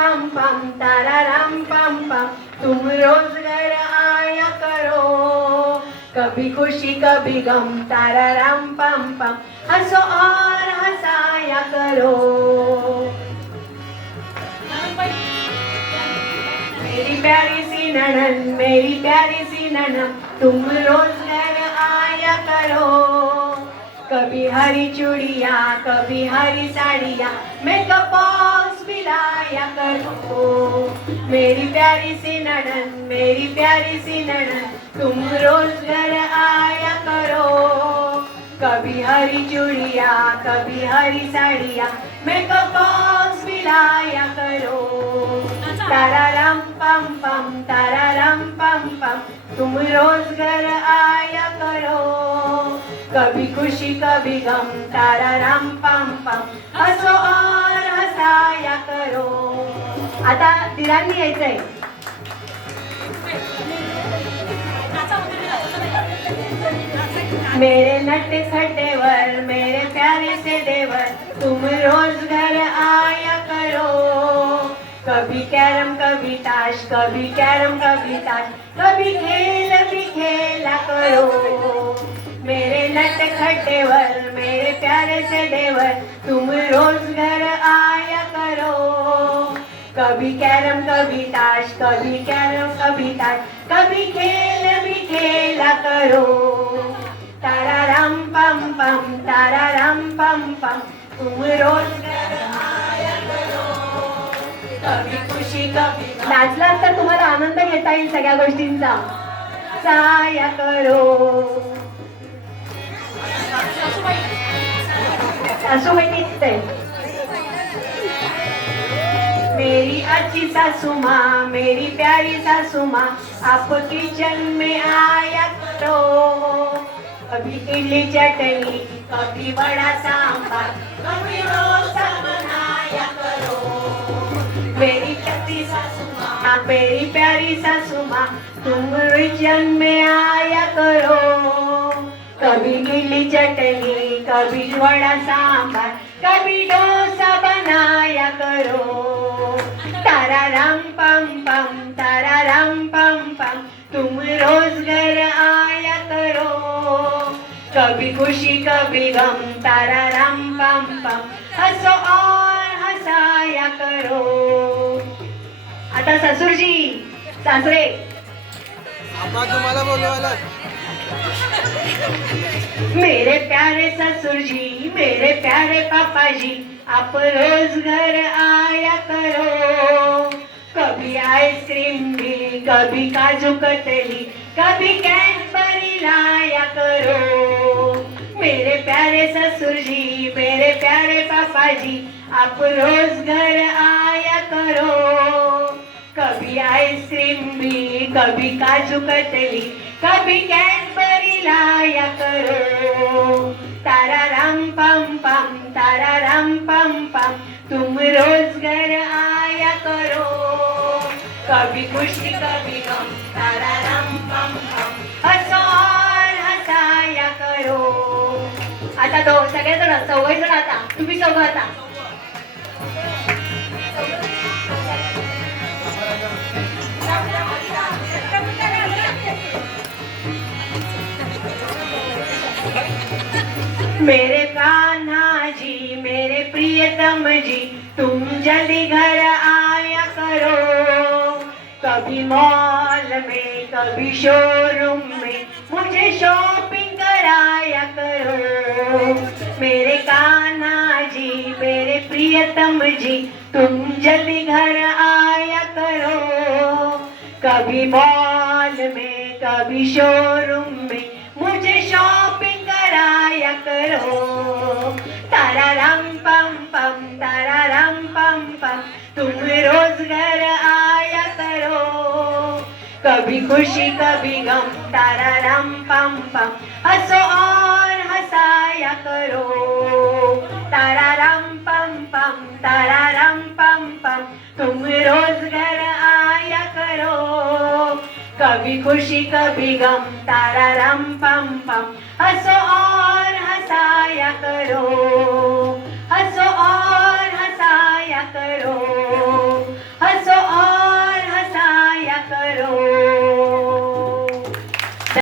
पम पम ताराराम पम पम, तुम रोज घर आया करो, कभी खुशी कभी गम ताराराम पम पम, हंसो और हंसाया करो। मेरी प्यारी सी ननन, मेरी प्यारी सी ननन, तुम रोज घर आया करो, कभी हरी चूड़िया कभी हरी साड़ियाँ, मेकअप बॉक्स भी लाया करो। मेरी प्यारी सी ननन, मेरी प्यारी सी ननन, तुम रोज घर आया करो, कभी हरी चूड़िया कभी हरी साड़ियाँ, मेकअप बॉक्स भी लाया करो। ताराराम पम पम ताराराम पम पम, तुम रोज घर आया करो, कभी खुशी कभी गम ताराराम पम पम, हंसो और हंसाया करो. आता दिरांनी यायचंय. मेरे नटे खटेवर मेरे प्यारे से देवर, तुम रोज घर आया करो, कभी कैरम कभी ताश कभी कैरम कभी ताश, कभी खेल भी खेला करो. मेरे नट खटेवर मेरे प्यारे से देवर, तुम रोज घर आया करो, कभी कैरम कभी ताश कभी कैरम कभी ताश, कभी खेल भी खेला करो. ताराराम पम पम ताराराम पम पम, तुम रोज घर आया करो, कभी खुशी कभी. नाचलात तर तुम्हाला आनंद घेता येईल सगळ्या गोष्टींचा. साया करो. सासूबाई मेरी अच्छी सासू माँ मेरी प्यारी सासू माँ, आप किचन में आया करो, कभी इडली चटनी कभी बड़ा सांभर, कभी डोसा बनाया करो. मेरी प्यारी सासू माँ मेरी प्यारी सासू माँ, तुम किचन में आया करो, कभी इडली चटनी कभी बड़ा सांभर, कभी डोसा बनाया करो. ताराराम पम पम ताराराम पम पम, तुम रोज घर आया करो, कभी खुशी कभी गम ताराराम पम पम, हंसो और हंसाया करो. आता ससुरजी सासरे तुम्हाला बोलवायला. मेरे प्यारे ससुर जी मेरे प्यारे पापा जी, आप रोज घर आया करो, कभी आइसक्रीम भी कभी काजू कतली, कभी कैडबरी लाया करो. मेरे प्यारे ससुर जी मेरे प्यारे पापा जी, आप रोज घर आया करो, कभी आइसक्रीम भी कभी काजू कतली, कभी कैडबरी लाया करो. ताराराम पम पम ताराराम पम पम, तुम रोज घर आया करो, कभी खुशी कभी गम ताराराम पम पम, हंसो और हंसाया करो. आता तो सगळेजण चौघजण, आता तुम्ही चौघ. आता मेरे कान्हा जी मेरे प्रियतम जी, तुम जल्दी घर आया करो, कभी मॉल में कभी शोरूम में मुझे शॉपिंग कराया करो. मेरे कान्हा जी मेरे प्रियतम जी, तुम जल्दी घर आया करो, कभी मॉल में कभी शोरूम में मुझे शॉपिंग कराया करो. ताराराम पम पम ताराराम पम पम, तुम रोज घर आया करो, कभी खुशी कभी गम ताराराम पम पम, हंसो और हंसाया करो. ताराराम पम पम ताराराम पम पम, तुम रोज घर आया करो, कभी खुशी कभी गम ताराराम पम पम, हंसो और हंसाया करो. हंसो और हंसाया करो.